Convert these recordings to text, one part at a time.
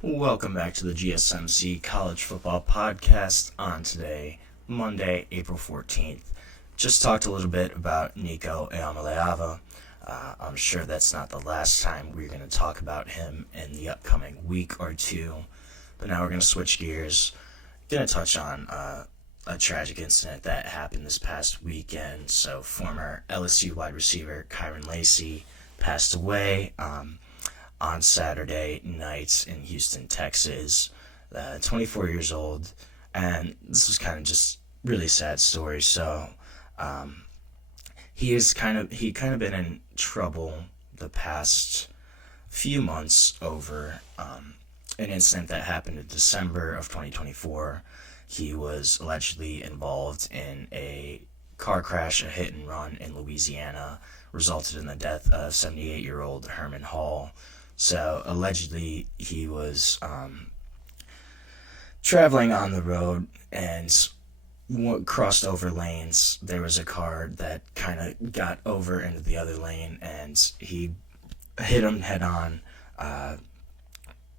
Welcome back to the GSMC College Football Podcast on today, Monday, April 14th. Just talked a little bit about Nico Eamaleava. I'm sure that's not the last time we're going to talk about him in the upcoming week or two, but now we're going to switch gears. Going to touch on a tragic incident that happened this past weekend. So former LSU wide receiver Kyren Lacy passed away on Saturday night in Houston, Texas, 24 years old, and this was kind of just really sad story. So he kind of been in trouble the past few months over an incident that happened in December of 2024. He was allegedly involved in a car crash, a hit and run in Louisiana, resulted in the death of 78-year-old Herman Hall. So, allegedly, he was traveling on the road and crossed over lanes. There was a car that kind of got over into the other lane, and he hit him head on.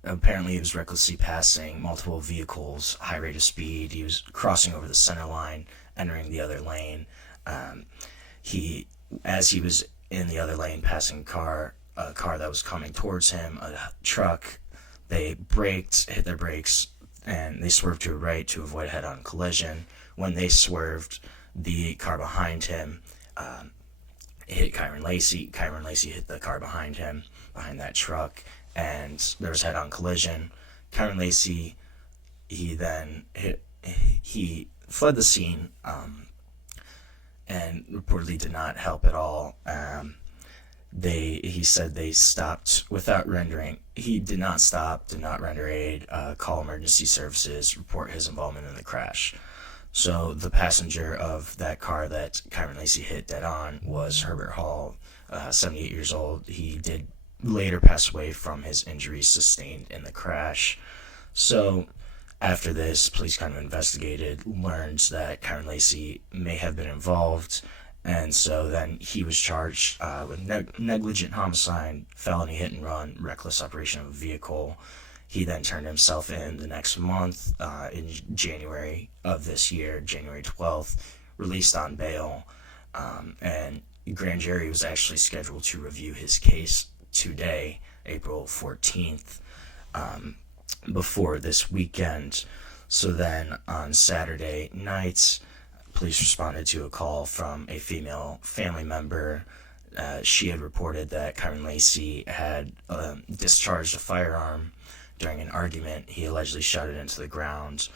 Apparently, he was recklessly passing multiple vehicles, high rate of speed. He was crossing over the center line, entering the other lane. As he was in the other lane, passing a car that was coming towards him, a truck, they hit their brakes, and they swerved to the right to avoid a head-on collision. When they swerved, the car behind him hit Kyren Lacy. Kyren Lacy hit the car behind him, behind that truck, and there was a head-on collision. Kyren Lacy, he fled the scene and reportedly did not help at all. He said they stopped without rendering. He did not stop, did not render aid, call emergency services, report his involvement in the crash. So the passenger of that car that Kyren Lacy hit dead on was Herbert Hall, 78 years old. He did later pass away from his injuries sustained in the crash. So after this, police kind of investigated, learned that Kyren Lacy may have been involved. And so then he was charged with negligent homicide, felony hit and run, reckless operation of a vehicle. He then turned himself in the next month, in January of this year, January 12th, released on bail. And grand jury was actually scheduled to review his case today, April 14th, before this weekend. So then on Saturday night, police responded to a call from a female family member. She had reported that Kyren Lacy had discharged a firearm during an argument. He allegedly shot it into the ground.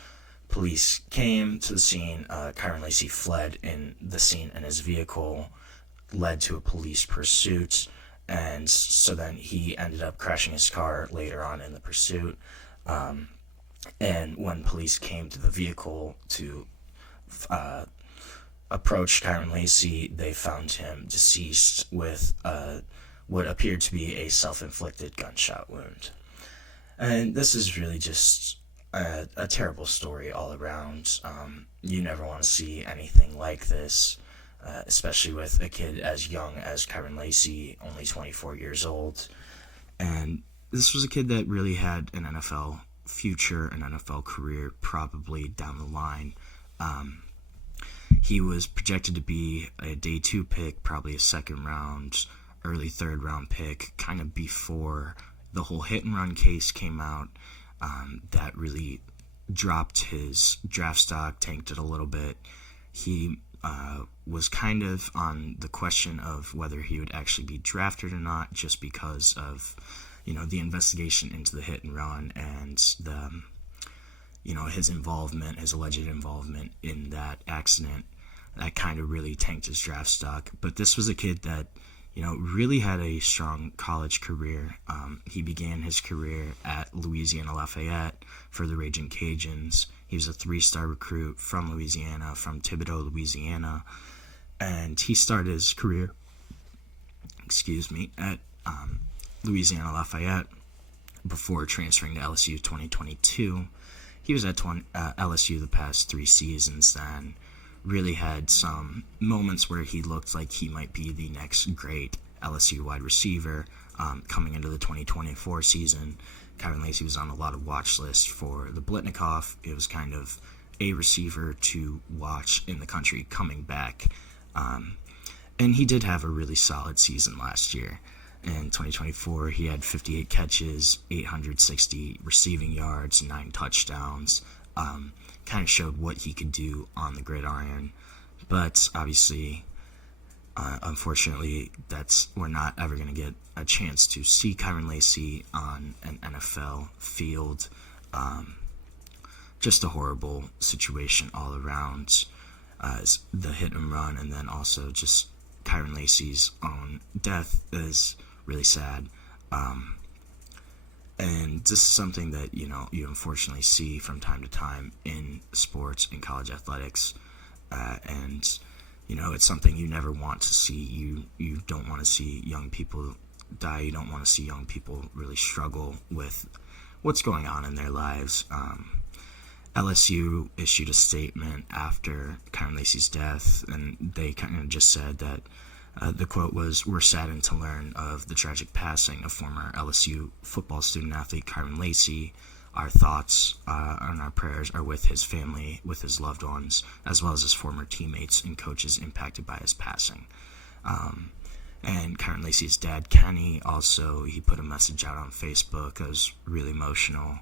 Police came to the scene. Kyren Lacy fled in the scene in his vehicle, led to a police pursuit, and so then he ended up crashing his car later on in the pursuit. And when police came to the vehicle to approach Kyren Lacy, they found him deceased with what appeared to be a self-inflicted gunshot wound. And this is really just a terrible story all around. You never want to see anything like this, especially with a kid as young as Kyren Lacy, only 24 years old. And this was a kid that really had an NFL future, an NFL career probably down the line. He was projected to be a day 2 pick, probably a second round, early third round pick, kind of before the whole hit and run case came out. That really dropped his draft stock, tanked it a little bit. He was kind of on the question of whether he would actually be drafted or not, just because of, the investigation into the hit and run and the, his alleged involvement in that accident. That kind of really tanked his draft stock. But this was a kid that, really had a strong college career. He began his career at Louisiana Lafayette for the Raging Cajuns. He was a 3-star recruit from Louisiana, from Thibodaux, Louisiana. And he started his career, at Louisiana Lafayette before transferring to LSU 2022. He was at LSU the past 3 seasons then. Really had some moments where he looked like he might be the next great LSU wide receiver. coming into the 2024 season. Kyren Lacy was on a lot of watch lists for the Blitnikoff. It was kind of a receiver to watch in the country coming back. And he did have a really solid season last year. In 2024, he had 58 catches, 860 receiving yards, 9 touchdowns. Kind of showed what he could do on the gridiron. But obviously, unfortunately, we're not ever going to get a chance to see Kyren Lacy on an NFL field. Just a horrible situation all around. The hit and run, and then also just Kyren Lacy's own death is really sad. And this is something that, you unfortunately see from time to time in sports, in college athletics. And, it's something you never want to see. You don't want to see young people die. You don't want to see young people really struggle with what's going on in their lives. LSU issued a statement after Kyren Lacy's death, and they kind of just said that the quote was, "We're saddened to learn of the tragic passing of former LSU football student-athlete Kyren Lacy. Our thoughts and our prayers are with his family, with his loved ones, as well as his former teammates and coaches impacted by his passing." And Kyren Lacy's dad, Kenny, also, he put a message out on Facebook. It was really emotional.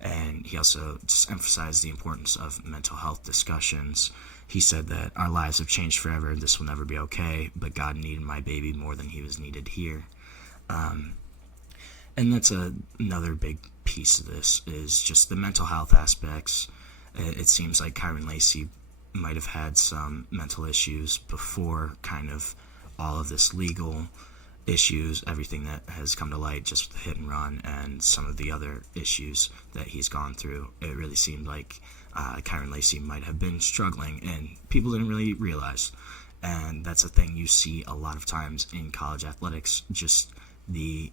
And he also just emphasized the importance of mental health discussions. He said that our lives have changed forever. This will never be okay, but God needed my baby more than he was needed here. And that's another big piece of this is just the mental health aspects. It seems like Kyren Lacy might have had some mental issues before kind of all of this legal issues, everything that has come to light, just the hit and run and some of the other issues that he's gone through. It really seemed like Kyren Lacy might have been struggling, and people didn't really realize. And that's a thing you see a lot of times in college athletics, just the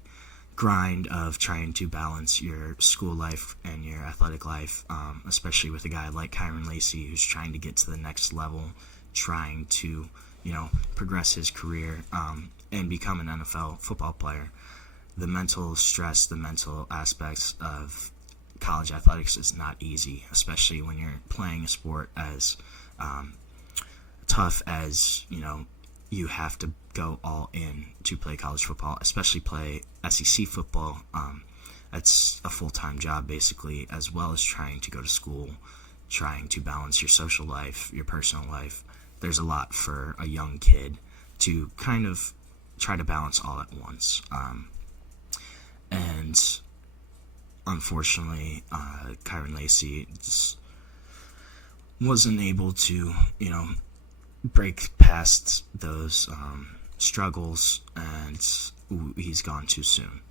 grind of trying to balance your school life and your athletic life, especially with a guy like Kyren Lacy who's trying to get to the next level, trying to, progress his career and become an NFL football player. The mental stress, the mental aspects of college athletics is not easy, especially when you're playing a sport as tough as, you have to go all in to play college football, especially play SEC football. That's a full-time job, basically, as well as trying to go to school, trying to balance your social life, your personal life. There's a lot for a young kid to kind of try to balance all at once. And unfortunately, Kyren Lacy just wasn't able to, break past those struggles, and he's gone too soon.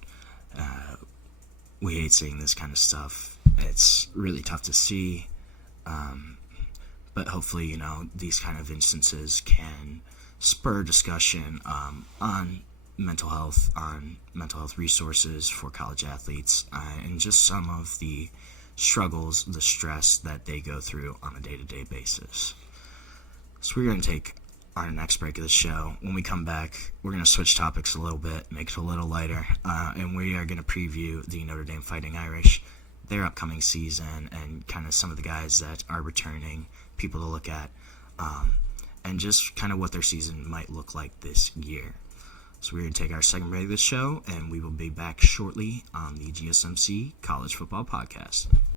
We hate seeing this kind of stuff. It's really tough to see, but hopefully, these kind of instances can spur discussion on mental health resources for college athletes, and just some of the struggles, the stress that they go through on a day-to-day basis. So we're going to take our next break of the show. When we come back, we're going to switch topics a little bit, make it a little lighter, and we are going to preview the Notre Dame Fighting Irish, their upcoming season, and kind of some of the guys that are returning, people to look at, and just kind of what their season might look like this year. So we're going to take our second break of the show, and we will be back shortly on the GSMC College Football Podcast.